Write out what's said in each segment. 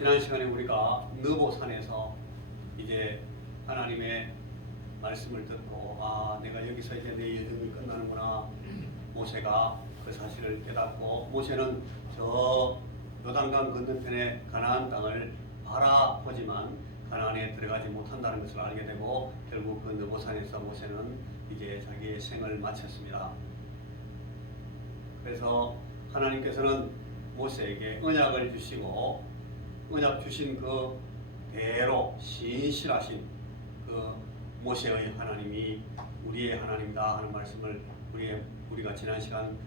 지난 시간에 우리가 느보산에서 이제 하나님의 말씀을 듣고 내가 여기서 이제 내 여정이 끝나는구나. 모세가 그 사실을 깨닫고 모세는 저 요단강 건너편의 가나안 땅을 바라보지만 가나안에 들어가지 못한다는 것을 알게 되고 결국 그 느보산에서 모세는 이제 자기의 생을 마쳤습니다. 그래서 하나님께서는 모세에게 언약을 주시고 언약 주신 그 대로 신실하신 그 모세의 하나님이 우리의 하나님이다 하는 말씀을 우리가 지난 시간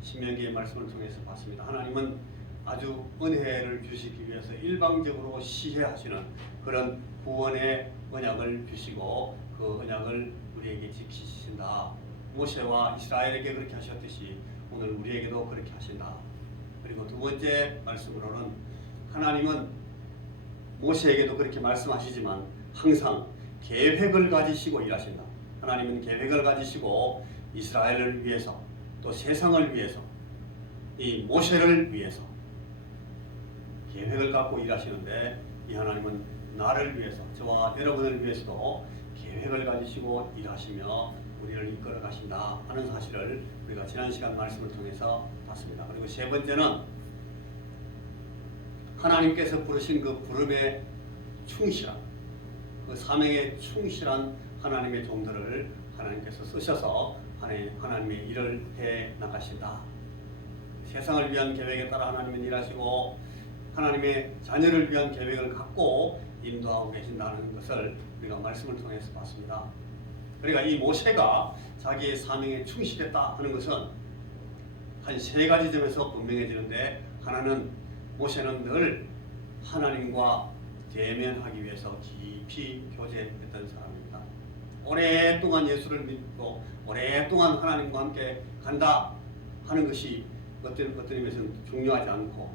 신명기의 말씀을 통해서 봤습니다. 하나님은 아주 은혜를 주시기 위해서 일방적으로 시해하시는 그런 구원의 언약을 주시고 그 언약을 우리에게 지키신다. 모세와 이스라엘에게 그렇게 하셨듯이 오늘 우리에게도 그렇게 하신다. 그리고 두 번째 말씀으로는 하나님은 모세에게도 그렇게 말씀하시지만 항상 계획을 가지시고 일하신다. 하나님은 계획을 가지시고 이스라엘을 위해서 또 세상을 위해서 이 모세를 위해서 계획을 갖고 일하시는데 이 하나님은 나를 위해서 저와 여러분을 위해서도 계획을 가지시고 일하시며 우리를 이끌어 가신다 하는 사실을 우리가 지난 시간 말씀을 통해서 봤습니다. 그리고 세 번째는 하나님께서 부르신 그 부름에 충실한 그 사명에 충실한 하나님의 종들을 하나님께서 쓰셔서 하나님의 일을 해 나가신다. 세상을 위한 계획에 따라 하나님은 일하시고 하나님의 자녀를 위한 계획을 갖고 인도하고 계신다는 것을 우리가 말씀을 통해서 봤습니다. 그러니까 이 모세가 자기의 사명에 충실했다 하는 것은 한 세 가지 점에서 분명해지는데 하나는 모세는 늘 하나님과 대면하기 위해서 깊이 교제했던 사람입니다. 오랫동안 예수를 믿고 오랫동안 하나님과 함께 간다 하는 것이 어떤 의미에서는 중요하지 않고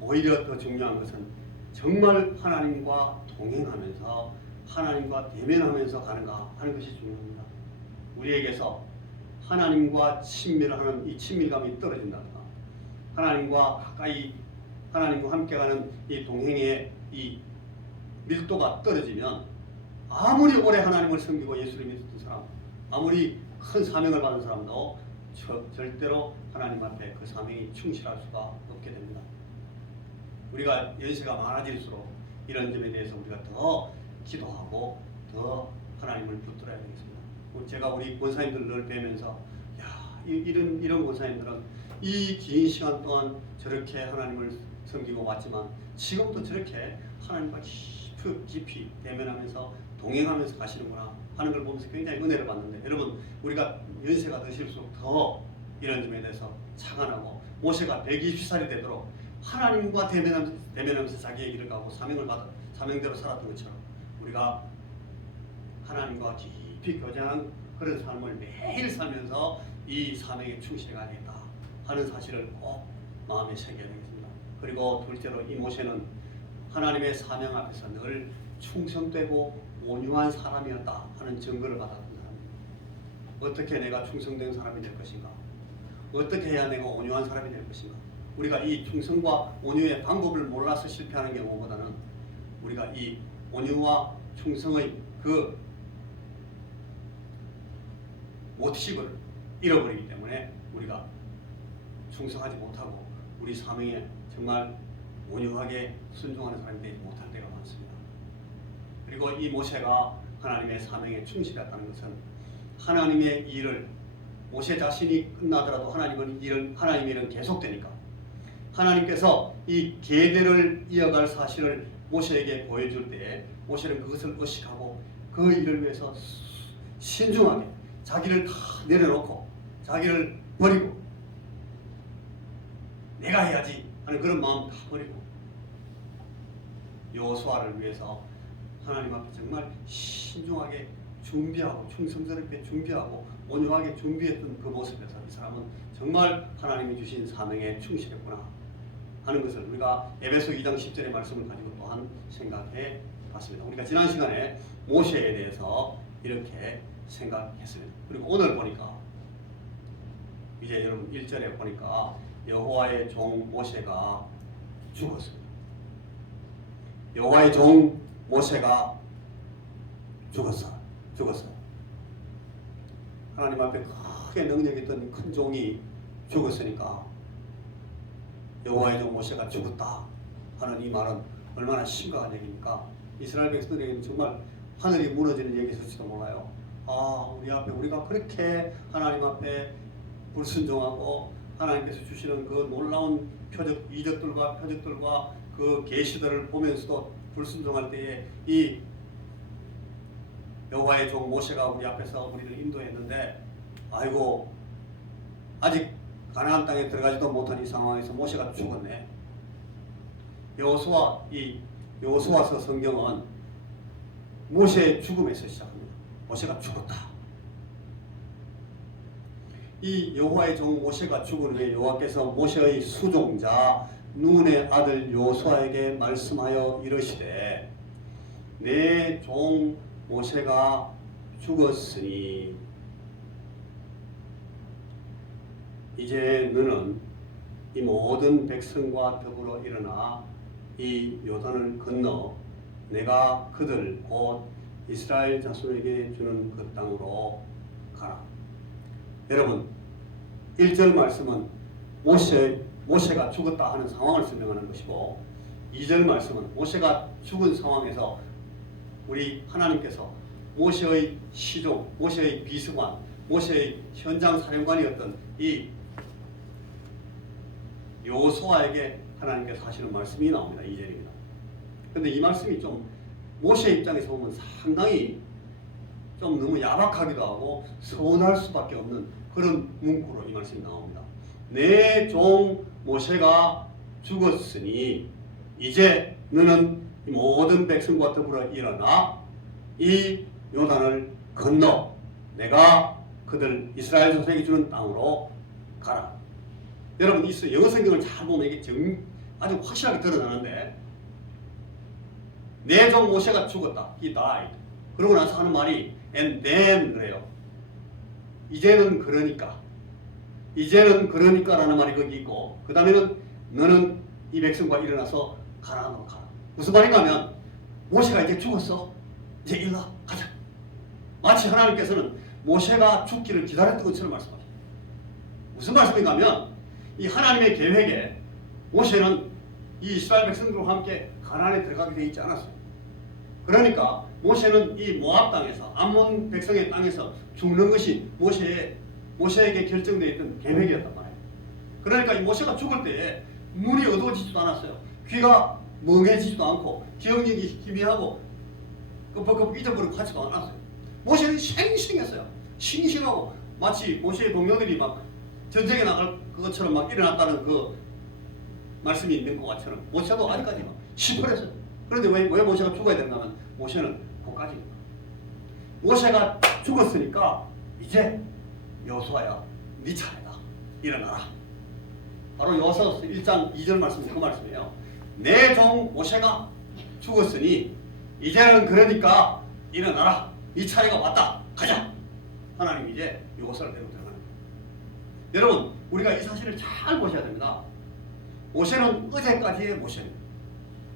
오히려 더 중요한 것은 정말 하나님과 동행하면서 하나님과 대면하면서 가는가 하는 것이 중요합니다. 우리에게서 하나님과 친밀하는 이 친밀감이 떨어진다든가 하나님과 가까이 하나님과 함께 가는 이 동행의 이 밀도가 떨어지면 아무리 오래 하나님을 섬기고 예수를 믿었던 사람 아무리 큰 사명을 받은 사람도 절대로 하나님 앞에 그 사명이 충실할 수가 없게 됩니다. 우리가 연세가 많아질수록 이런 점에 대해서 우리가 더 기도하고 더 하나님을 붙들어야 되겠습니다. 제가 우리 권사님들 늘 뵈면서 이런 권사님들은 이 긴 시간 동안 저렇게 하나님을 섬기고 왔지만 지금도 저렇게 하나님과 깊이 대면하면서 동행하면서 가시는구나 하는 걸 보면서 굉장히 은혜를 받는데 여러분 우리가 연세가 드실수록 더 이런 점에 대해서 착안하고 모세가 120살이 되도록 하나님과 대면하면서 자기의 길을 가고 사명대로 살았던 것처럼 우리가 하나님과 깊이 교제하는 그런 삶을 매일 살면서 이 사명에 충실해야겠다 하는 사실을 꼭 마음에 새겨야 되겠습니다. 그리고 둘째로 이 모세는 하나님의 사명 앞에서 늘 충성되고 온유한 사람이었다 하는 증거를 받았던 사람입니다. 어떻게 내가 충성된 사람이 될 것인가? 어떻게 해야 내가 온유한 사람이 될 것인가? 우리가 이 충성과 온유의 방법을 몰라서 실패하는 경우보다는 우리가 이 온유와 충성의 그 모티브를 잃어버리기 때문에 우리가 충성하지 못하고 우리 사명에 정말 온유하게 순종하는 사람이 되지 못할 때가 많습니다. 그리고 이 모세가 하나님의 사명에 충실했다는 것은 하나님의 일을 모세 자신이 끝나더라도 하나님의 일은 계속되니까 하나님께서 이 계대를 이어갈 사실을 모세에게 보여줄 때 모세는 그것을 의식하고 그 일을 위해서 신중하게 자기를 다 내려놓고 자기를 버리고 내가 해야지 하는 그런 마음 다 버리고 여호수아를 위해서 하나님 앞에 정말 신중하게 준비하고 충성스럽게 준비하고 온유하게 준비했던 그 모습에서 이 사람은 정말 하나님이 주신 사명에 충실했구나 하는 것을 우리가 에베소 2장 10절의 말씀을 가지고 또한 생각해 봤습니다. 우리가 지난 시간에 모세에 대해서 이렇게 생각했습니다. 그리고 오늘 보니까 이제 여러분 1절에 보니까 여호와의 종 모세가 죽었습니다. 여호와의 종 모세가 죽었어. 하나님 앞에 크게 능력 있던 큰 종이 죽었으니까 여호와의 종 모세가 죽었다 하는 이 말은 얼마나 심각한 얘기입니까? 이스라엘 백성들에게는 정말 하늘이 무너지는 얘기일지도 몰라요. 우리 앞에 우리가 그렇게 하나님 앞에 불순종하고 하나님께서 주시는 그 놀라운 이적들과 표적들과 그 계시들을 보면서도 불순종할 때에 이 여호와의 종 모세가 우리 앞에서 우리를 인도했는데 아이고 아직 가나안 땅에 들어가지도 못한 이 상황에서 모세가 죽었네. 여호수아서 성경은 모세의 죽음에서 시작합니다. 모세가 죽었다. 이 여호와의 종 모세가 죽은 후에 여호와께서 모세의 수종자 눈의 아들 여호수아에게 말씀하여 이르시되 내 종 모세가 죽었으니 이제 너는 이 모든 백성과 더불어 일어나 이 요단을 건너 내가 그들 곧 이스라엘 자손에게 주는 그 땅으로 가라. 여러분 1절 말씀은 모세가 죽었다 하는 상황을 설명하는 것이고 2절 말씀은 모세가 죽은 상황에서 우리 하나님께서 모세의 시종, 모세의 비서관, 모세의 현장 사령관이었던 이 여호수아에게 하나님께서 하시는 말씀이 나옵니다. 2절입니다. 그런데 이 말씀이 좀 모세 입장에서 보면 상당히 좀 너무 야박하기도 하고 서운할 수밖에 없는 그런 문구로 이 말씀이 나옵니다. 내 종 모세가 죽었으니 이제 너는 모든 백성과 더불어 일어나 이 요단을 건너 내가 그들 이스라엘 자손에게 주는 땅으로 가라. 여러분 이 영어 성경을 잘 보면 이게 아주 확실하게 드러나는데 내 종 모세가 죽었다. He died. 그러고 나서 하는 말이 and then 그래요. 이제는 그러니까라는 말이 거기 있고 그 다음에는 너는 이 백성과 일어나서 가라. 무슨 말인가 하면 모세가 이제 죽었어. 이제 일어나 가자. 마치 하나님께서는 모세가 죽기를 기다렸던 것처럼 말씀하십니다. 무슨 말씀인가 하면 이 하나님의 계획에 모세는 이 이스라엘 백성들과 함께 가나안에 들어가게 되어 있지 않았어요. 그러니까 모세는 이 모압 땅에서 암몬 백성의 땅에서 죽는 것이 모세에게 결정되어 있던 계획이었단 말이에요. 그러니까 이 모세가 죽을 때에 눈이 어두워지지도 않았어요. 귀가 멍해지지도 않고 기억력이 희미하고 끄덕끄덕 잊어버리고 하지도 않았어요. 모세는 싱싱했어요. 싱싱하고 마치 모세의 동료들이 막 전쟁에 나갈 것처럼 막 일어났다는 그 말씀이 있는 것처럼 모세도 아직까지 막 시퍼랬어요. 그런데 왜 모세가 죽어야 되는가 하면 모세는 그까지입니다. 모세가 죽었으니까 이제 여호수아야 네 차례다. 일어나라. 바로 여호수아 1장 2절 말씀이 그 말씀이에요. 내 종 모세가 죽었으니 이제는 그러니까 일어나라. 이 차례가 왔다. 가자. 하나님 이제 여호수아를 데리고 들어가는 거예요. 여러분 우리가 이 사실을 잘 보셔야 됩니다. 모세는 어제까지의 모세는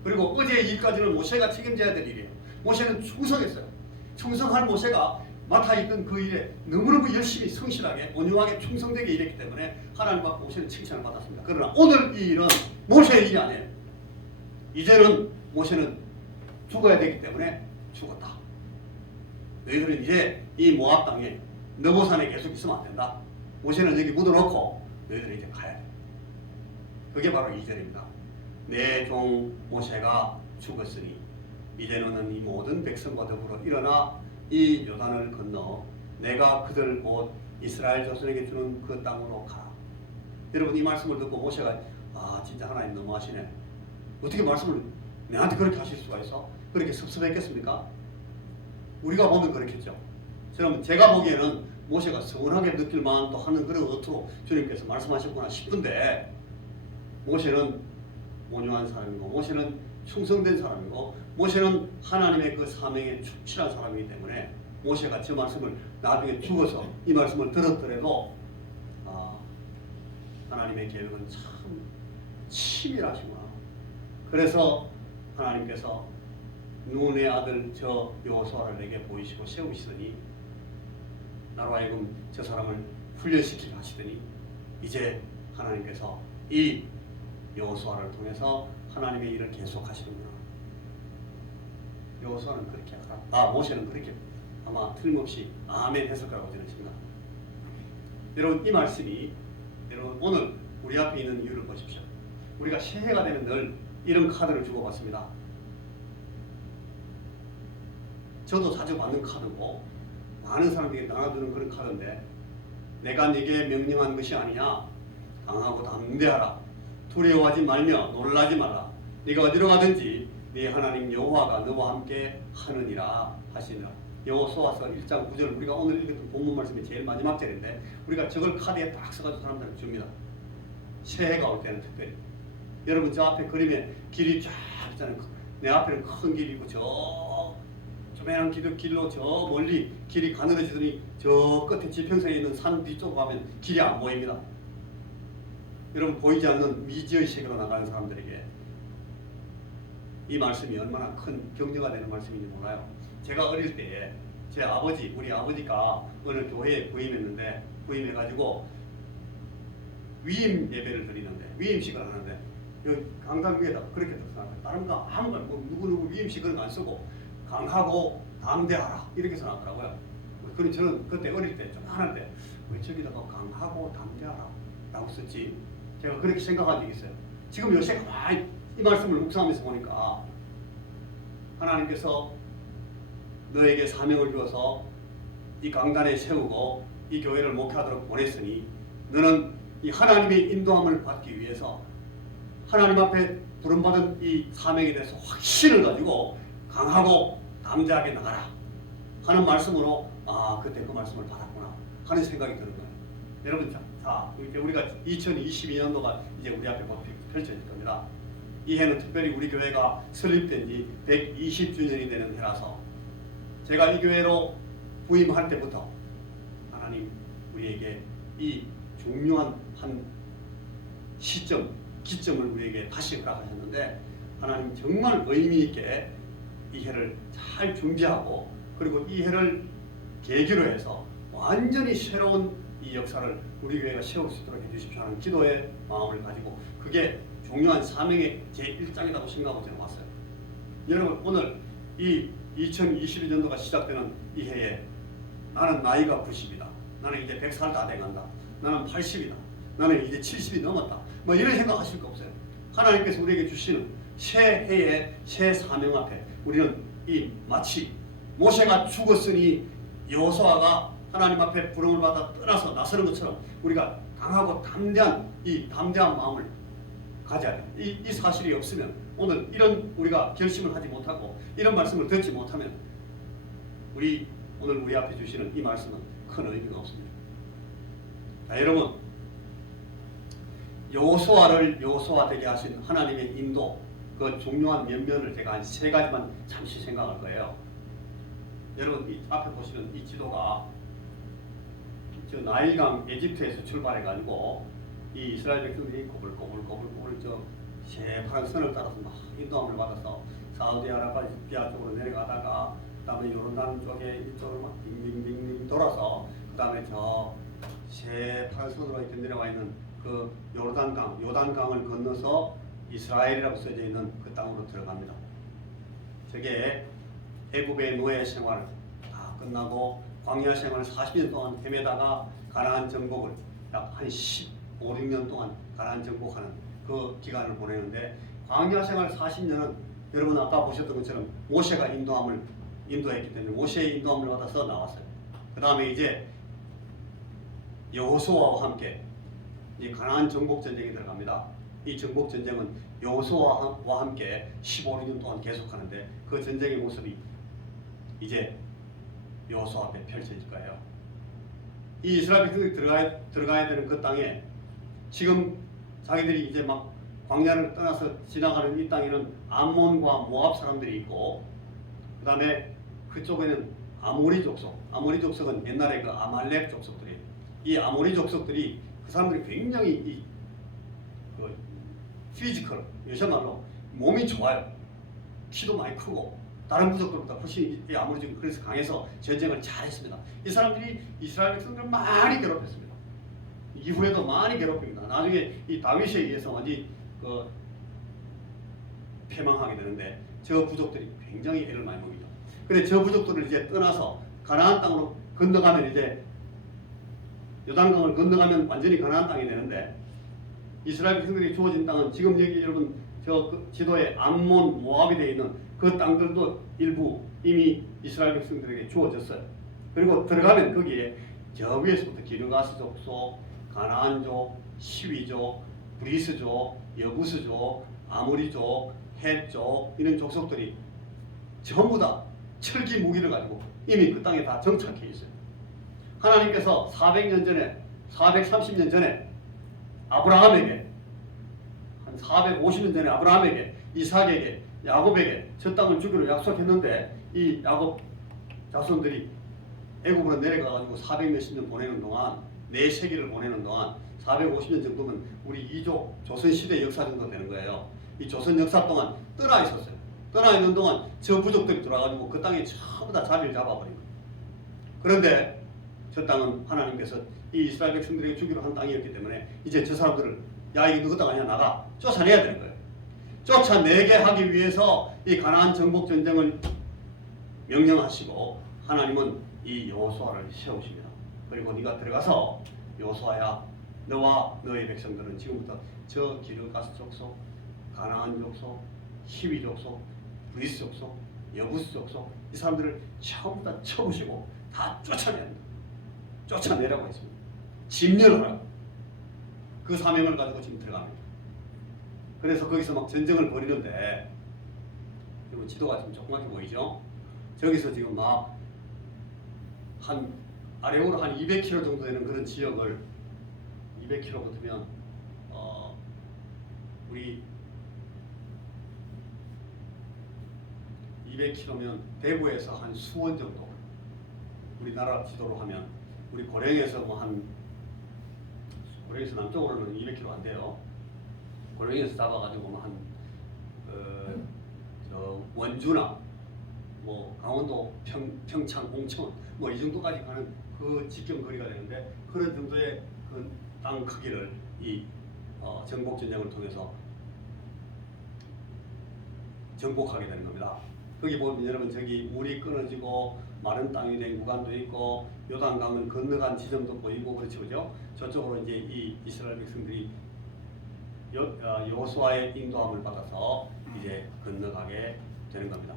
그리고 어제의 일까지는 모세가 책임져야 될 일이에요. 모세는 충성했어요. 충성할 모세가 맡아있던 그 일에 너무너무 열심히 성실하게 온유하게 충성되게 일했기 때문에 하나님 앞에 모세는 칭찬을 받았습니다. 그러나 오늘 이 일은 모세의 일이 아니에요. 이제는 모세는 죽어야 되기 때문에 죽었다. 너희들은 이제 이 모압 땅에 너보산에 계속 있으면 안 된다. 모세는 여기 묻어놓고 너희들은 이제 가야 돼. 그게 바로 2절입니다. 내 종 모세가 죽었으니 이제 너는 이 모든 백성과 더불어 일어나 이 요단을 건너 내가 그들 곧 이스라엘 자손에게 주는 그 땅으로 가라. 여러분 이 말씀을 듣고 모세가 진짜 하나님 너무하시네. 어떻게 말씀을 내한테 그렇게 하실 수가 있어? 그렇게 섭섭했겠습니까? 우리가 보면 그렇겠죠. 여러분 제가 보기에는 모세가 서운하게 느낄 만도 하는 그런 어투로 주님께서 말씀하셨구나 싶은데 모세는 온유한 사람이고 모세는 충성된 사람이고 모세는 하나님의 그 사명에 충실한 사람이기 때문에 모세가 저 말씀을 나중에 죽어서 이 말씀을 들었더라도 하나님의 계획은 참 치밀하시구나. 그래서 하나님께서 눈의 아들 저 여호수아를 내게 보이시고 세우시더니 나로 하여금 저 사람을 훈련시키게 하시더니 이제 하나님께서 이 여호수아를 통해서 하나님의 일을 계속하시는구나. 여호수아는 그렇게 모세는 그렇게 아마 틀림없이 아멘 했을 거라고 저는 생각합니다. 여러분 이 말씀이 여러분 오늘 우리 앞에 있는 이유를 보십시오. 우리가 새해가 되면 늘 이런 카드를 주고받습니다. 저도 자주 받는 카드고 많은 사람들이 나눠주는 그런 카드인데 내가 네게 명령한 것이 아니냐. 강하고 담대하라. 두려워하지 말며 놀라지 말라. 네가 어디로 가든지 네 하나님 여호와가 너와 함께 하느니라 하시니라. 여호수아서 1장 9절 우리가 오늘 읽었던 본문 말씀이 제일 마지막 절인데 우리가 저걸 카드에 딱 써가지고 사람들한테 줍니다. 새해가 올 때는 특별히. 여러분 저 앞에 그림에 길이 쫙 있잖아요. 내 앞에는 큰 길이 있고 저 조그마한 길로 저 멀리 길이 가늘어지더니 저 끝에 지평선에 있는 산 뒤쪽 가면 길이 안 보입니다. 여러분 보이지 않는 미지의 세계로 나가는 사람들에게 이 말씀이 얼마나 큰 격려가 되는 말씀인지 몰라요. 제가 어릴 때에 제 아버지, 우리 아버지가 어느 교회에 부임했는데 부임해가지고 위임 예배를 드리는데 위임식을 하는데 여기 강당 위에다 그렇게 써놨어요. 다른 거 아무거나 뭐 누구 위임식은 안 쓰고 강하고 담대하라 이렇게 써놨더라고요. 그럼 저는 그때 어릴 때 좀 하는데 왜 저기다가 강하고 담대하라 라고 썼지? 제가 그렇게 생각한 적이 있어요. 지금 요새 가만히 이 말씀을 묵상하면서 보니까 하나님께서 너에게 사명을 주어서 이 강단에 세우고 이 교회를 목회하도록 보냈으니 너는 이 하나님의 인도함을 받기 위해서 하나님 앞에 부름받은 이 사명에 대해서 확신을 가지고 강하고 담대하게 나가라 하는 말씀으로 그때 그 말씀을 받았구나 하는 생각이 드는 거예요. 여러분 자 이제 우리가 2022년도가 이제 우리 앞에 펼쳐질 겁니다. 이 해는 특별히 우리 교회가 설립된 지 120주년이 되는 해라서 제가 이 교회로 부임할 때부터 하나님 우리에게 이 중요한 한 시점, 기점을 우리에게 다시 허락하셨는데 하나님 정말 의미 있게 이 해를 잘 준비하고 그리고 이 해를 계기로 해서 완전히 새로운 이 역사를 우리 교회가 세울 수 있도록 해주십시오 하는 기도의 마음을 가지고 그게 중요한 사명의 제1장이라고 생각하고 저는 왔어요. 여러분 오늘 이 2022년도가 시작되는 이 해에 나는 나이가 90이다. 나는 이제 100살 다 돼간다. 나는 80이다. 나는 이제 70이 넘었다. 뭐 이런 생각하실 거 없어요. 하나님께서 우리에게 주시는 새 해의 새 사명 앞에 우리는 이 마치 모세가 죽었으니 여호수아가 하나님 앞에 부름을 받아 떠나서 나서는 것처럼 우리가 강하고 담대한 이 담대한 마음을 가져야 돼요. 이 사실이 없으면 오늘 이런 우리가 결심을 하지 못하고 이런 말씀을 듣지 못하면 오늘 우리 앞에 주시는 이 말씀은 큰 의미가 없습니다. 자, 여러분 여호수아를 여호수아 되게 하신 하나님의 인도 그 중요한 면면을 제가 한 3가지만 잠시 생각할 거예요. 여러분 이 앞에 보시는 이 지도가 저 나일강 에집트에서 출발해가지고 이 이스라엘 백성들이 꼬불꼬불 저 새파란 선을 따라서 막 인도함을 받아서 사우디아라비아 쪽으로 내려가다가 그다음에 요르단 쪽에 이쪽으로 막 빙빙빙 돌아서 그다음에 저 새파란 선으로 이렇게 내려와 있는 그 요단강을 건너서 이스라엘이라고 써져 있는 그 땅으로 들어갑니다. 저게 애굽의 노예 생활 다 끝나고 광야 생활을 40년 동안 헤매다가 가나안 정복을 약 한 15, 16년 동안 가나안 정복하는 그 기간을 보내는데 광야 생활 40년은 여러분 아까 보셨던 것처럼 모세가 인도했기 때문에 모세의 인도함을 받아서 나왔어요. 그 다음에 이제 여호수아와 함께 이 가나안 정복 전쟁이 들어갑니다. 이 정복 전쟁은 여호수아와 함께 15년 동안 계속하는데 그 전쟁의 모습이 이제 여호수아 앞에 펼쳐질 거예요. 이 이스라엘 백성들이 들어가야 되는 그 땅에 지금 자기들이 이제 막 광야를 떠나서 지나가는 이 땅에는 암몬과 모압 사람들이 있고 그 다음에 그쪽에는 아모리 족속은 옛날에 그 아말렉 족속들이에요. 이 아모리 족속들이 그 사람들이 굉장히 그 피지컬 요새 말로 몸이 좋아요. 키도 많이 크고 다른 부족들보다 훨씬 아무리 좀 그래서 강해서 전쟁을 잘했습니다. 이 사람들이 이스라엘 백성들을 많이 괴롭혔습니다. 이후에도 많이 괴롭힙니다. 나중에 이 다윗에 의해서 완전히 패망하게 되는데 저 부족들이 굉장히 애를 많이 먹입니다. 그런데 저 부족들을 이제 떠나서 가나안 땅으로 건너가면 이제 요단강을 건너가면 완전히 가나안 땅이 되는데 이스라엘 백성들이 주어진 땅은 지금 여기 여러분 저 지도에 암몬, 모압이 되어 있는 그 땅들도 일부 이미 이스라엘 백성들에게 주어졌어요. 그리고 들어가면 거기에 저 위에서부터 기르가스 족속, 가나안족, 시위족, 브리스족, 여부스족, 아모리족, 헷족 이런 족속들이 전부 다 철기 무기를 가지고 이미 그 땅에 다 정착해 있어요. 하나님께서 400년 전에 430년 전에 아브라함에게 한 450년 전에 아브라함에게 이삭에게 야곱에게 저 땅을 주기로 약속했는데 이 야곱 자손들이 애굽으로 내려가가지고 400몇십 년 보내는 동안 4세기를 보내는 동안 450년 정도면 우리 이족 조선시대 역사 정도 되는 거예요. 이 조선 역사 동안 떠나 있었어요. 떠나 있는 동안 저 부족들이 들어와가지고 그 땅에 전부 다 자리를 잡아버린 거예요. 그런데 저 땅은 하나님께서 이 이스라엘 백성들에게 주기로 한 땅이었기 때문에 이제 저 사람들을 야 이거 너희 땅 아니야 나가 쫓아내야 되는 거예요. 쫓아내게 하기 위해서 이 가나안 정복 전쟁을 명령하시고 하나님은 이 여호수아를 세우십니다. 그리고 네가 들어가서 여호수아야 너와 너의 백성들은 지금부터 저 기르가스 족속, 가나안 족속, 히위 족속, 브리스 족속, 여부스 족속 이 사람들을 전부 다 쳐부시고 다 쫓아내야 합니다. 쫓아내라고 했습니다. 진멸하라고. 그 사명을 가지고 지금 들어갑니다. 그래서 거기서 막 전쟁을 벌이는데 여러분 지도가 좀 조그맣게 보이죠? 저기서 지금 막 한 아래로 한 200km 정도 되는 그런 지역을 200km 붙으면 우리 200km면 대구에서 한 수원 정도 우리나라 지도로 하면 우리 고령에서 뭐 한 고령에서 남쪽으로는 200km 안 돼요. 고령에서 잡아가지고 뭐 한 저 원주나 뭐 강원도 평창, 홍천 뭐 이 정도까지 가는 그 직경 거리가 되는데 그런 정도의 그 땅 크기를 이 정복 전쟁을 통해서 정복하게 되는 겁니다. 거기 보면 여러분 저기 물이 끊어지고 마른 땅이 된 구간도 있고 요단강을 건너간 지점도 보이고 그렇죠, 그죠? 저쪽으로 이제 이 이스라엘 백성들이 여호수아의 인도함을 받아서 이제 건너가게 되는 겁니다.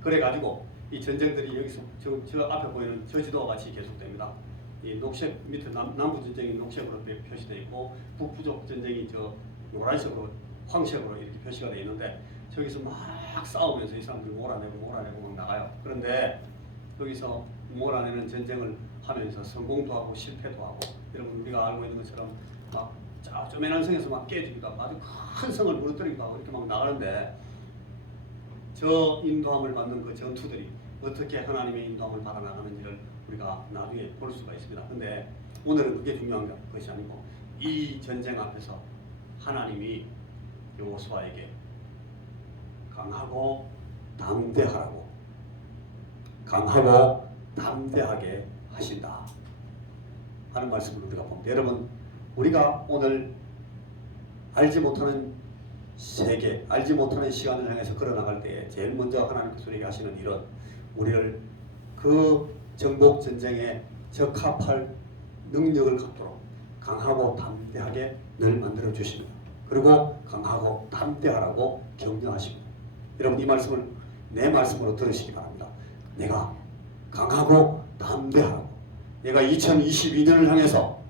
그래가지고 이 전쟁들이 여기서 저 앞에 보이는 저 지도와 같이 계속됩니다. 이 녹색 밑에 남부 전쟁이 녹색으로 표시되어 있고 북부족 전쟁이 저 노란색으로 황색으로 이렇게 표시가 되어 있는데 저기서 막 싸우면서 이 사람들이 몰아내고 막 나가요. 그런데 여기서 몰아내는 전쟁을 하면서 성공도 하고 실패도 하고 여러분 우리가 알고 있는 것처럼 막 쪼매난 성에서 막 깨지기도 하고 아주 큰 성을 무너뜨리기도 하고 이렇게 막 나가는데 저 인도함을 받는 그 전투들이 어떻게 하나님의 인도함을 받아 나가는지를 우리가 나중에 볼 수가 있습니다. 근데 오늘은 그게 중요한 것이 아니고 이 전쟁 앞에서 하나님이 여호수아에게 강하고 담대하라고 강하고 담대하게 하신다 하는 말씀을 우리가 봅니다. 여러분 우리가 오늘 알지 못하는 세계, 알지 못하는 시간을 향해서 걸어나갈 때에 제일 먼저 하나님께서 우리에게 하시는 일은 우리를 그 정복 전쟁에 적합할 능력을 갖도록 강하고 담대하게 늘 만들어 주십니다. 그리고 강하고 담대하라고 격려하십니다. 여러분 이 말씀을 내 말씀으로 들으시기 바랍니다. 내가 강하고 담대하라고 내가 2022년을 향해서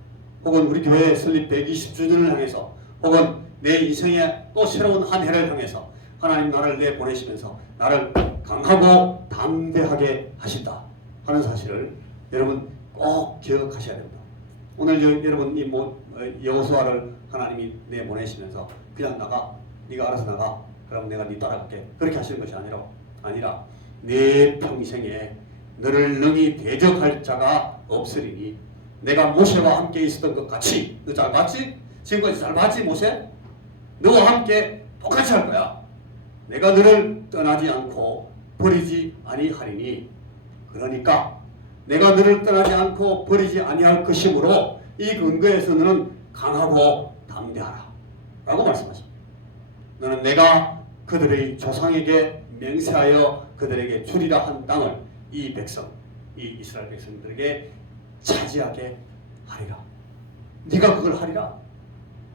혹은 우리 교회 설립 120주년을 향해서 혹은 내 인생의 또 새로운 한 해를 향해서 하나님 나를 내보내시면서 나를 강하고 담대하게 하신다 하는 사실을 여러분 꼭 기억하셔야 됩니다. 오늘 여러분 이 여호수아를 하나님이 내보내시면서 그냥 나가 네가 알아서 나가 그럼 내가 네 따라갈게 그렇게 하시는 것이 아니라 내 평생에 너를 능히 대적할 자가 없으리니 내가 모세와 함께 있었던 것 같이 너 잘 봤지? 지금까지 잘 봤지 모세? 너와 함께 똑같이 할 거야. 내가 너를 떠나지 않고 버리지 아니하리니. 그러니까 내가 너를 떠나지 않고 버리지 아니할 것이므로 이 근거에서 너는 강하고 담대하라 라고 말씀하십니다. 너는 내가 그들의 조상에게 맹세하여 그들에게 주리라 한 땅을 이 백성, 이 이스라엘 백성들에게 차지하게 하리라. 네가 그걸 하리라.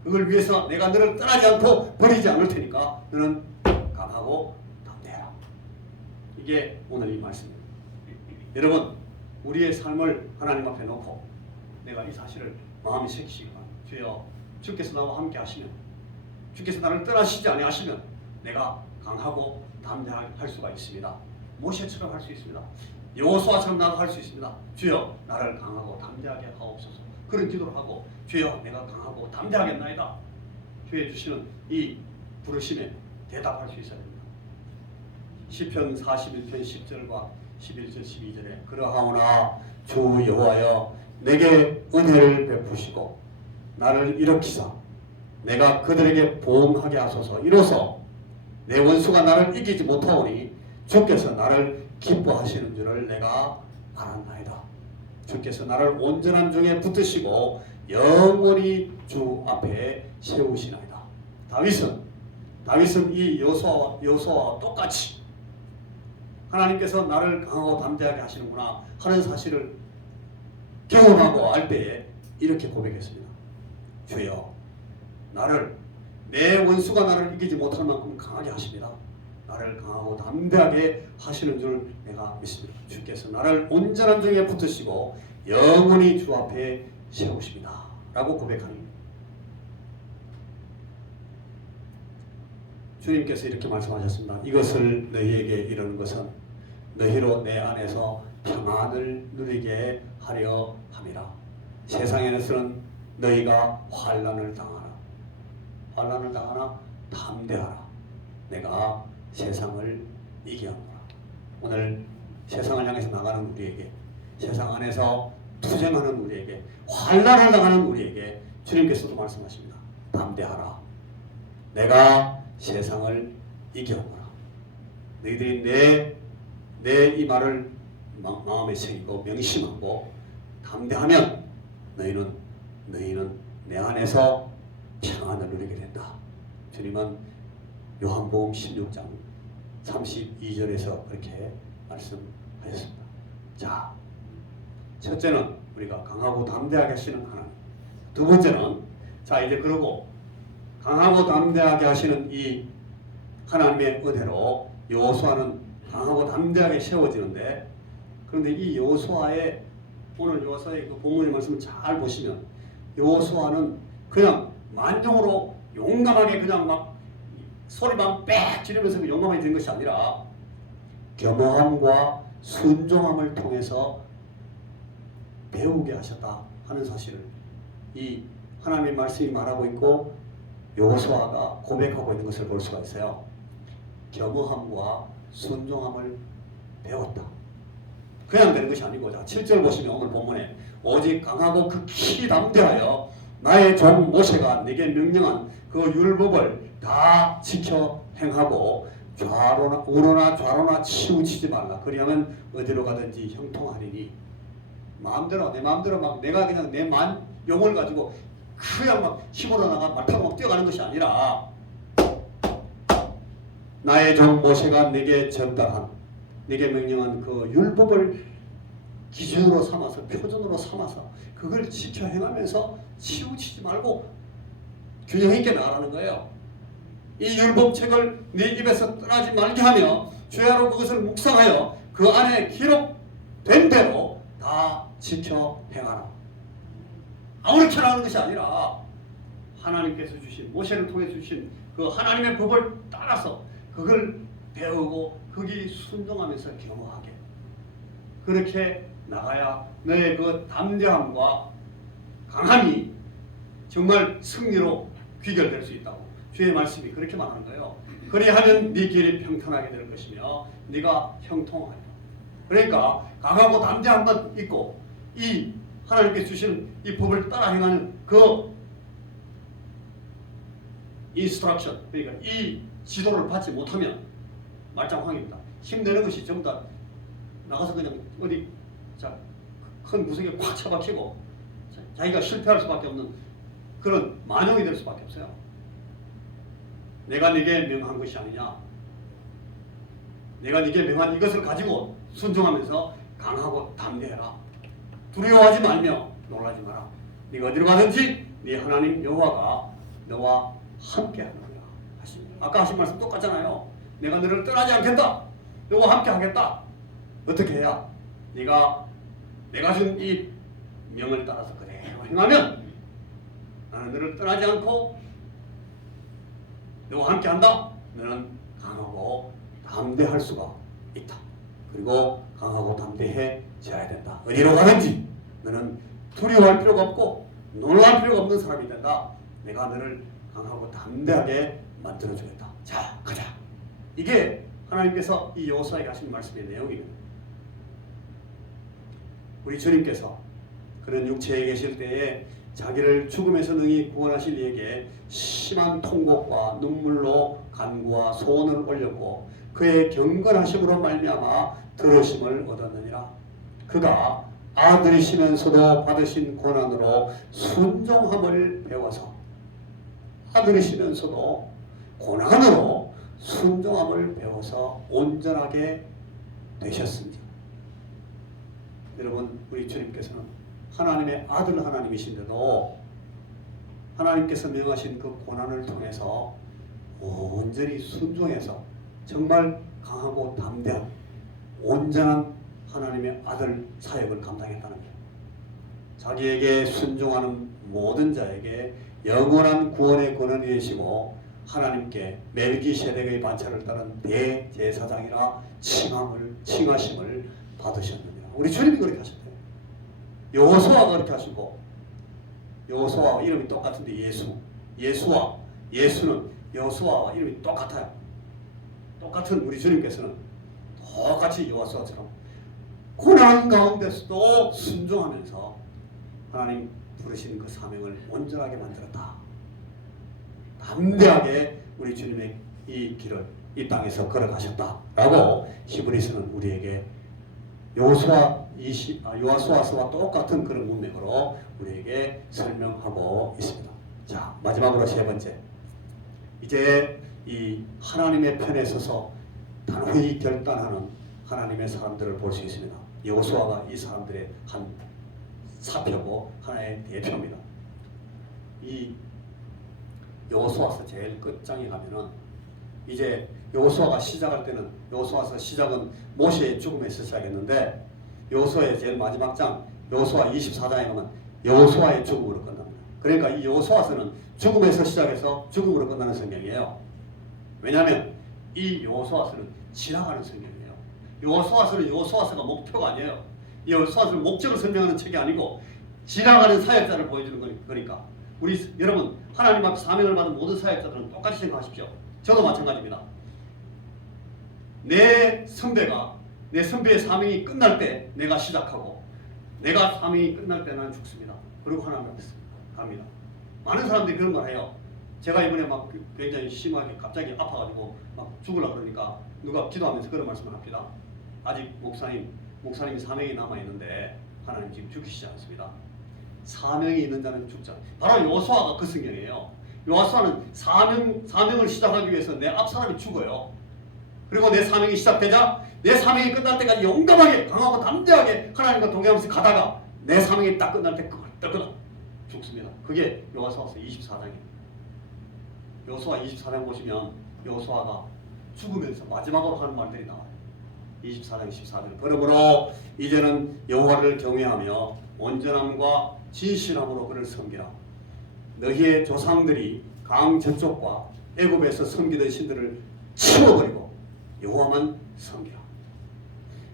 그걸 위해서 내가 너를 떠나지 않고 버리지 않을 테니까 너는 강하고 담대해라. 이게 오늘 이 말씀입니다. 여러분, 우리의 삶을 하나님 앞에 놓고 내가 이 사실을 마음에 새기시기만, 주여 주께서 나와 함께 하시면, 주께서 나를 떠나시지 아니하시면 내가 강하고 담대하게 할 수가 있습니다. 모세처럼 할 수 있습니다. 여호수아처럼 나도 할 수 있습니다. 주여 나를 강하고 담대하게 하옵소서. 그런 기도를 하고 주여 내가 강하고 담대하겠나이다. 주의 주시는 이 부르심에 대답할 수 있어야 됩니다. 시편 41편 10절과 11절 12절에 그러하오나 주 여호와여 내게 은혜를 베푸시고 나를 일으키사 내가 그들에게 보응하게 하소서. 이로써 내 원수가 나를 이기지 못하오니 주께서 나를 기뻐하시는 줄을 내가 알았나이다. 주께서 나를 온전한 중에 붙드시고 영원히 주 앞에 세우시나이다. 다윗은 이 여호수아와 똑같이 하나님께서 나를 강하고 담대하게 하시는구나 하는 사실을 경험하고 알 때에 이렇게 고백했습니다. 주여 내 원수가 나를 이기지 못할 만큼 강하게 하십니다. 나를 강하고 담대하게 하시는 줄 내가 믿습니다. 주께서 나를 온전한 중에 붙드시고 영원히 주 앞에 세우십니다. 라고 고백하니 주님께서 이렇게 말씀하셨습니다. 이것을 너희에게 이르는 것은 너희로 내 안에서 평안을 누리게 하려 함이라. 세상에서는 너희가 환난을 당하나 담대하라. 내가 세상을 이기하노라. 오늘 세상을 향해서 나가는 우리에게, 세상 안에서 투쟁하는 우리에게, 환난을 당하는 우리에게 주님께서도 말씀하십니다. 담대하라. 내가 세상을 이기하노라. 너희들이 내 이 말을 마음에 새기고 명심하고 담대하면 너희는 내 안에서 평안을 누리게 된다. 주님은 요한복음 16장 32절에서 그렇게 말씀하셨습니다. 자, 첫째는 우리가 강하고 담대하게 하시는 하나님. 두 번째는 자 이제 그러고 강하고 담대하게 하시는 이 하나님의 은혜로 여호수아는 강하고 담대하게 세워지는데, 그런데 이 여호수아의 오늘 여호수아의 그 본문의 말씀을 잘 보시면 여호수아는 그냥 만종으로 용감하게 그냥 막 소리만 빽 지르면서 용감하게 된 것이 아니라 겸허함과 순종함을 통해서 배우게 하셨다 하는 사실을 이 하나님의 말씀이 말하고 있고 여호수아가 고백하고 있는 것을 볼 수가 있어요. 겸허함과 순종함을 배웠다. 그냥 되는 것이 아니고, 자 7절 보시면 오늘 본문에 오직 강하고 극히 담대하여 나의 종 모세가 내게 명령한 그 율법을 다 지켜 행하고 우로나 좌로나 치우치지 말라. 그리하면 어디로 가든지 형통하리니. 내 마음대로 막 내가 그냥 내 용을 가지고 그냥 막 힘으로 나가 말 타고 막 뛰어가는 것이 아니라 나의 종 모세가 내게 전달한, 내게 명령한 그 율법을 기준으로 삼아서, 표준으로 삼아서 그걸 지켜 행하면서 치우치지 말고 균형 있게 나가라는 거예요. 이 율법책을 네 입에서 떠나지 말게 하며 주야로 그것을 묵상하여 그 안에 기록된 대로 다 지켜 행하라. 아무렇게나 하는 것이 아니라 하나님께서 주신, 모세를 통해 주신 그 하나님의 법을 따라서 그걸 배우고 거기 순종하면서 겸허하게 그렇게 나가야 너의 그 담대함과 강함이 정말 승리로 귀결될 수 있다고 주의 말씀이 그렇게 말하는 거예요. 그리하면 네 길이 평탄하게 될 것이며 네가 형통하리라. 그러니까 강하고 담대함만 있고 이 하나님께 주신 이 법을 따라 행하는 그 인스트럭션, 그러니까 이 지도를 받지 못하면 말짱황입니다. 힘내는 것이 전부 다 나가서 그냥 어디 큰 구석에 꽉 처박히고 자기가 실패할 수밖에 없는 그런 만용이 될 수밖에 없어요. 내가 네게 명한 것이 아니냐. 내가 네게 명한 이것을 가지고 순종하면서 강하고 담대해라. 두려워하지 말며 놀라지 마라. 네가 어디로 가든지 네 하나님 여호와가 너와 함께하느니라 하십니다. 아까 하신 말씀 똑같잖아요. 내가 너를 떠나지 않겠다. 너와 함께하겠다. 어떻게 해야? 네가 내가 준 이 명을 따라서 그대로 행하면 나는 너를 떠나지 않고 너와 함께한다. 너는 강하고 담대할 수가 있다. 그리고 강하고 담대해져야 된다. 어디로 가든지 너는 두려워할 필요가 없고 놀랄 필요가 없는 사람이 된다. 내가 너를 강하고 담대하게 만들어주겠다. 자, 가자. 이게 하나님께서 이 여호수아에게 하신 말씀의 내용입니다. 우리 주님께서 그런 육체에 계실 때에 자기를 죽음에서 능히 구원하실 이에게 심한 통곡과 눈물로 간구와 소원을 올렸고 그의 경건하심으로 말미암아 들으심을 얻었느니라. 그가 아들이시면서도 받으신 고난으로 순종함을 배워서 아들이시면서도 고난으로 순종함을 배워서 온전하게 되셨습니다. 여러분, 우리 주님께서는 하나님의 아들 하나님이신데도 하나님께서 명하신 그 고난을 통해서 온전히 순종해서 정말 강하고 담대한 온전한 하나님의 아들 사역을 감당했다는 거예요. 자기에게 순종하는 모든 자에게 영원한 구원의 권한이 되시고 하나님께 멜기세덱의 반차를 따른 대제사장이라 칭하심을 받으셨느니라. 우리 주님이 그렇게 하셨대요. 여호수아가 그렇게 하시고 여호수아와 이름이 똑같은데 예수는 여호수아와 이름이 똑같아요. 똑같은 우리 주님께서는 똑같이 여호수아처럼 고난 가운데서도 순종하면서 하나님 부르신 그 사명을 온전하게 만들었다. 담대하게 우리 주님의 이 길을 이 땅에서 걸어가셨다라고 히브리서는 우리에게 여호수아서와 똑같은 그런 문맥으로 우리에게 설명하고 있습니다. 자, 마지막으로 세 번째, 이제 이 하나님의 편에 서서 단호히 결단하는 하나님의 사람들을 볼 수 있습니다. 여호수아가 이 사람들의 한 사표고 하나의 대표입니다. 이 여호수아서 제일 끝장에 가면은 이제 여호수아가 시작할 때는 여호수아서 시작은 모세의 죽음에서 시작했는데 여호수아의 제일 마지막 장 여호수아 24장에 가면 여호수아의 죽음으로 끝납니다. 그러니까 이 여호수아서는 죽음에서 시작해서 죽음으로 끝나는 성경이에요. 왜냐하면 이 여호수아서는 지나가는 성경이에요. 여호수아서는 여호수아서가 목표가 아니에요. 이 여호수아서는 목적을 설명하는 책이 아니고 지나가는 사역자를 보여주는 거니까 우리 여러분 하나님 앞에 사명을 받은 모든 사역자들은 똑같이 생각하십시오. 저도 마찬가지입니다. 내 선배의 사명이 끝날 때 내가 시작하고 내가 사명이 끝날 때 나는 죽습니다. 그리고 하나님 앞에 갑니다. 많은 사람들이 그런 걸 해요. 제가 이번에 막 굉장히 심하게 갑자기 아파가지고 막 죽으려고 그러니까 누가 기도하면서 그런 말씀을 합니다. 아직 목사님이 사명이 남아있는데 하나님 지금 죽이시지 않습니다. 사명이 있는 자는 죽자. 바로 여호수아가 그 성경이에요. 여호수아는 사명을 시작하기 위해서 내 앞 사람이 죽어요. 그리고 내 사명이 시작되자 내 사명이 끝날 때까지 용감하게 강하고 담대하게 하나님과 동행하면서 가다가 내 사명이 딱 끝날 때 그걸 떨거나 죽습니다. 그게 여호수아서 24장입니다. 여호수아 24장 보시면 여호수아가 죽으면서 마지막으로 하는 말들이 나와요. 24장 14절. 그러므로 이제는 여호와를 경외하며 온전함과 진실함으로 그를 섬기라. 너희의 조상들이 강 저쪽과 애굽에서 섬기던 신들을 치워버리고 여호와만 섬기라.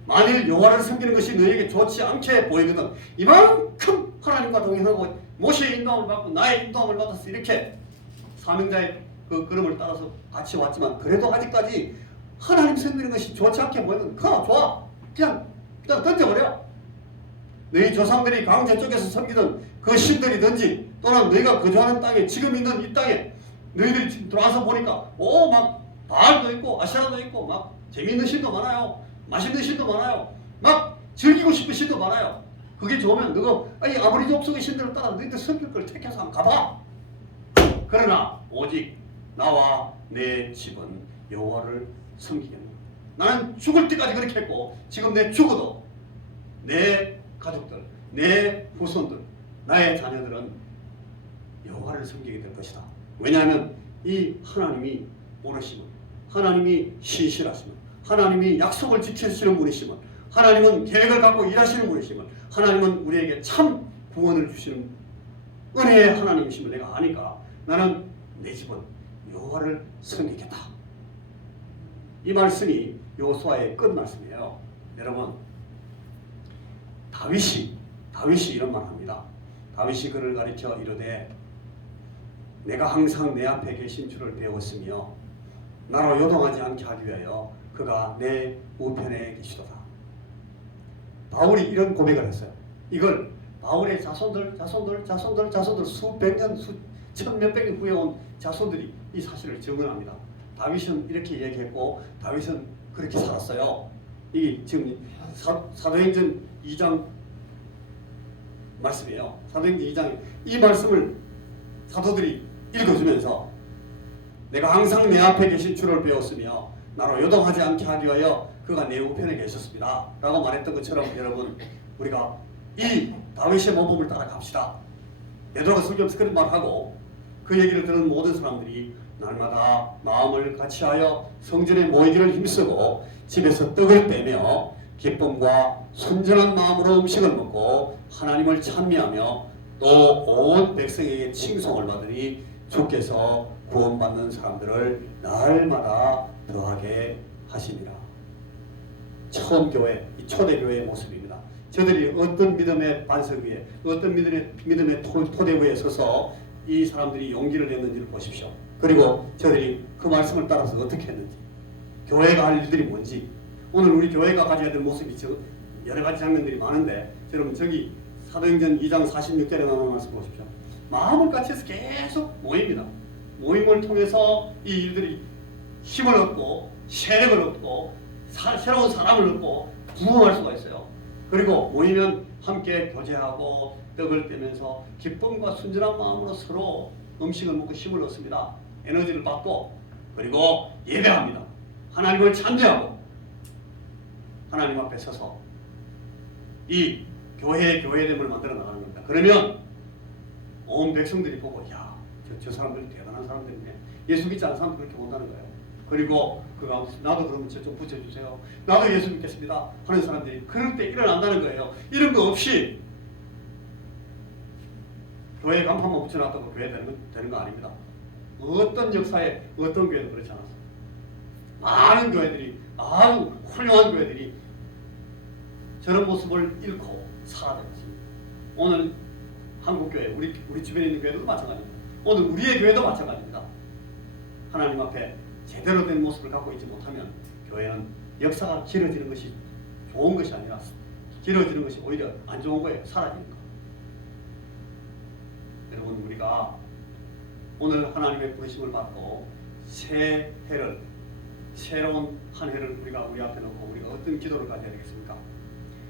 만일 여호와를 섬기는 것이 너희에게 좋지 않게 보이거든 이만큼 하나님과 동행하고 모세의 인도함을 받고 나의 인도함을 받아서 이렇게 사명자의 그 걸음을 따라서 같이 왔지만 그래도 아직까지 하나님 섬기는 것이 좋지 않게 보이면 그거 좋아. 그냥 던져버려. 너희 조상들이 강제 쪽에서 섬기던 그 신들이든지 또는 너희가 거주하는 땅에 지금 있는 이 땅에 너희들이 지금 들어와서 보니까 막 바알도 있고 아세라도 있고 막 재미있는 신도 많아요. 맛있는 신도 많아요. 막 즐기고 싶은 신도 많아요. 그게 좋으면 너가 아무리 족속의 신들을 따라 너희들 성격을 택해서 한번 가봐. 그러나 오직 나와 내 집은 여호와를 섬기겠노라. 나는 죽을 때까지 그렇게 했고 지금 내 죽어도 내 가족들, 내 후손들, 나의 자녀들은 여호와를 섬기게 될 것이다. 왜냐하면 이 하나님이 오르심은, 하나님이 신실하심은, 하나님이 약속을 지키시는 분이심은, 하나님은 계획을 갖고 일하시는 분이심은, 하나님은 우리에게 참 구원을 주시는 은혜의 하나님이심을 내가 아니까 나는 내 집은 여호와를 섬기겠다. 이 말씀이 여호수아의 끝 말씀이에요. 여러분, 다윗이 이런 말 합니다. 다윗이 그를 가리켜 이르되 내가 항상 내 앞에 계신 줄을 배웠으며 나로 요동하지 않게 하기 위하여 그가 내 우편에 계시도다. 바울이 이런 고백을 했어요. 이걸 바울의 자손들 수백 년, 천 몇백 년 후에 온 자손들이 이 사실을 증언합니다. 다윗은 이렇게 얘기했고 다윗은 그렇게 살았어요. 이 지금 사도행전 2장 말씀이에요. 사도행전 2장 이 말씀을 사도들이 읽어주면서 내가 항상 내 앞에 계신 주를 배웠으며 나로 요동하지 않게 하기 위하여 그가 내 우편에 계셨습니다 라고 말했던 것처럼 여러분, 우리가 이 다윗의 모범을 따라갑시다. 베드로가 설교하면서 그런 말하고 그 얘기를 듣는 모든 사람들이 날마다 마음을 같이하여 성전에 모이기를 힘쓰고 집에서 떡을 떼며 기쁨과 순전한 마음으로 음식을 먹고 하나님을 찬미하며 또 온 백성에게 칭송을 받으니 주께서 구원받는 사람들을 날마다 더하게 하시니라. 처음 교회, 이 초대교회의 모습입니다. 저들이 어떤 믿음의 반석 위에, 어떤 믿음의 토대 위에 서서 이 사람들이 용기를 냈는지를 보십시오. 그리고 저들이 그 말씀을 따라서 어떻게 했는지, 교회가 할 일들이 뭔지, 오늘 우리 교회가 가져야 될 모습이 여러 가지 장면들이 많은데, 여러분 저기 사도행전 2장 46절에 나오는 말씀 보십시오. 마음을 같이 해서 계속 모입니다. 모임을 통해서 이 일들이 힘을 얻고 세력을 얻고 새로운 사람을 얻고 부흥할 수가 있어요. 그리고 모이면 함께 교제하고 떡을 떼면서 기쁨과 순전한 마음으로 서로 음식을 먹고 힘을 얻습니다. 에너지를 받고, 그리고 예배합니다. 하나님을 찬양하고 하나님 앞에 서서 이 교회됨을 만들어 나가는 겁니다. 그러면 온 백성들이 보고 야, 저 사람들이 대단한 사람들이네. 예수 믿지 않는 사람들 그렇게 본다는 거예요. 그리고 그가 나도 그러면 저 좀 붙여주세요. 나도 예수 믿겠습니다 하는 사람들이 그럴 때 일어난다는 거예요. 이런 거 없이 교회 간판만 붙여놨다고 교회 되는 거 아닙니다. 어떤 역사에 어떤 교회도 그렇지 않았어요. 많은 교회들이, 아주 훌륭한 교회들이 저런 모습을 잃고 사라졌습니다. 오늘 한국교회, 우리 주변에 있는 교회도 마찬가지입니다. 오늘 우리의 교회도 마찬가지입니다. 하나님 앞에 제대로 된 모습을 갖고 있지 못하면 교회는 역사가 길어지는 것이 좋은 것이 아니라 길어지는 것이 오히려 안 좋은 거예요. 사라지는 거. 여러분, 우리가 오늘 하나님의 부르심을 받고 새 해를, 새로운 한 해를 우리 앞에 놓고 우리가 어떤 기도를 가져야 되겠습니까?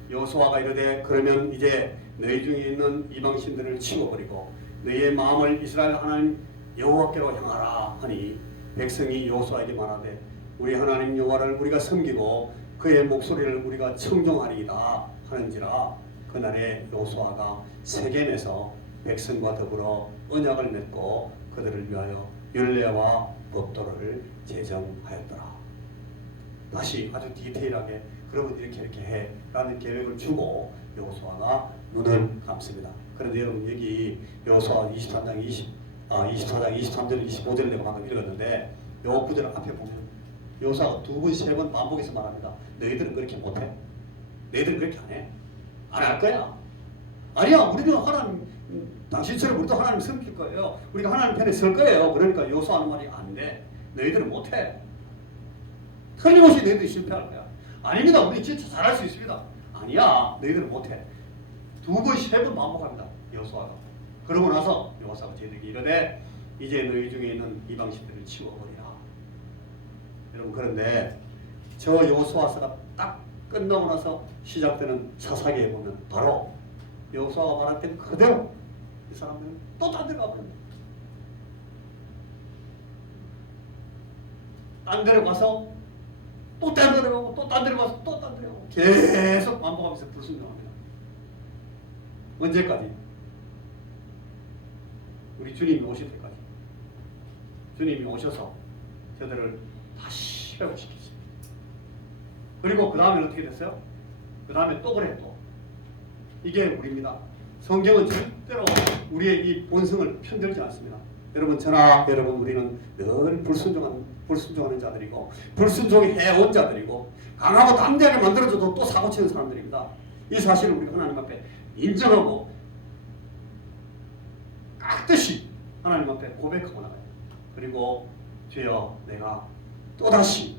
여호수아가 이르되 그러면 이제 너희 중에 있는 이방신들을 치워버리고 너희의 마음을 이스라엘 하나님 여호와께로 향하라 하니 백성이 여호수아에게 말하되 우리 하나님 여호와를 우리가 섬기고 그의 목소리를 우리가 청종하리이다 하는지라. 그날에 여호수아가 세겜에서 백성과 더불어 언약을 맺고 그들을 위하여 율례와 법도를 제정하였더라. 다시 아주 디테일하게 그러면 이렇게 해 라는 계획을 주고 여호수아가 눈을 감습니다. 그런데 여러분, 여기 여호수아 23장 23절 25절을 내가 방금 읽었는데 요 구절 앞에 보면 여호수아가 두 번, 세 번 반복해서 말합니다. 너희들은 그렇게 못해? 너희들은 그렇게 안 해? 안 할 거야? 아니야, 우리는 하나님, 당신처럼 우리도 하나님 섬길 거예요. 우리가 하나님 편에 설 거예요. 그러니까 여호수아는 말이 안 돼. 너희들은 못해. 틀림없이 너희들이 실패할 거야. 아닙니다. 우리 진짜 잘할 수 있습니다. 아니야, 너희들은 못해. 두 번, 세 번 반복합니다. 여호수아가. 그러고 나서 여호수아가 저희들에게 이르되 이제 너희 중에 있는 이방신들을 치워버리라. 여러분, 그런데 저 여호수아서가 딱 끝나고 나서 시작되는 사사기에 보면 바로 여호수아가 말했던 그대로 이 사람들은 또 딴 데로 가버립니다. 딴 데로 가서 또 딴 데로 가고 또 딴 데로 가서 또 딴 데로 가고 계속 반복하면서 불순종합니다. 언제까지? 우리 주님이 오실 때까지. 주님이 오셔서 저들을 다시 회복시키십니다. 그리고 그 다음에 어떻게 됐어요? 그 다음에 또 그래 또. 이게 우리입니다. 성경은 절대로 우리의 이 본성을 편들지 않습니다. 여러분, 저나 여러분, 우리는 늘 불순종하는 자들이고 불순종이 해온 자들이고 강하고 담대하게 만들어줘도 또 사고치는 사람들입니다. 이 사실을 우리가 하나님 앞에 인정하고 깍듯이 하나님 앞에 고백하고 나가요. 그리고 주여, 내가 또다시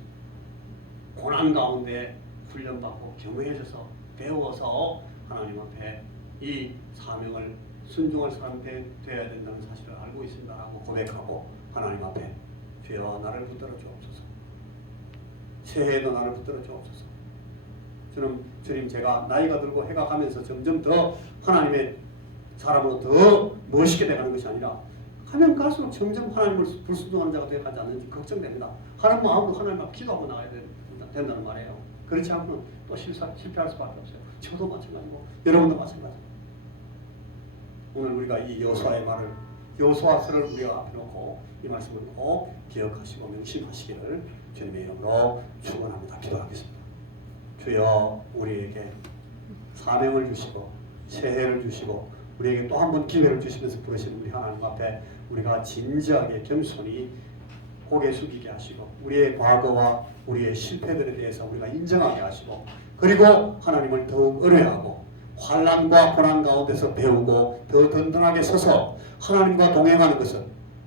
고난 가운데 훈련받고 경외해져서 배워서 하나님 앞에 이 사명을 순종할 사람 되어야 된다는 사실을 알고 있습니다라고 고백하고 하나님 앞에 주여, 나를 붙들어 주옵소서. 새해에도 나를 붙들어 주옵소서. 주님, 제가 나이가 들고 해가 가면서 점점 더 하나님의 사람으로 더 멋있게 돼가는 것이 아니라 가면 갈수록 점점 하나님을 불순종하는 자가 되어가지 않는지 걱정됩니다. 하는 마음으로 하나님 앞에 기도하고 나가야 된다는 말이에요. 그렇지 않고는 또 실패할 수밖에 없어요. 저도 마찬가지고 여러분도 마찬가지고. 오늘 우리가 이 여호수아의 말을, 여호수아서를 우리가 앞에 놓고 이 말씀을 꼭 기억하시고 명심하시기를 주님의 이름으로 축원합니다. 기도하겠습니다. 주여, 우리에게 사명을 주시고 새해를 주시고 우리에게 또 한 번 기회를 주시면서 부르시는 우리 하나님 앞에 우리가 진지하게 겸손히 고개 숙이게 하시고 우리의 과거와 우리의 실패들에 대해서 우리가 인정하게 하시고 그리고 하나님을 더욱 의뢰하고 환난과 고난 가운데서 배우고 더 든든하게 서서 하나님과 동행하는 것은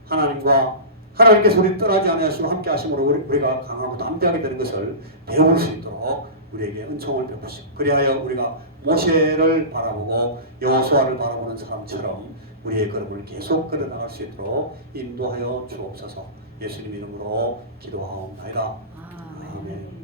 하나님께서 우리 떠나지 아니하시고 함께 하심으로 우리가 강하고 담대하게 되는 것을 배울 수 있도록 우리에게 은총을 베푸시고 그리하여 우리가 모세를 바라보고 여호수아를 바라보는 사람처럼 우리의 걸음을 계속 걸어나갈 수 있도록 인도하여 주옵소서. 예수님 이름으로 기도하옵나이다. 아멘.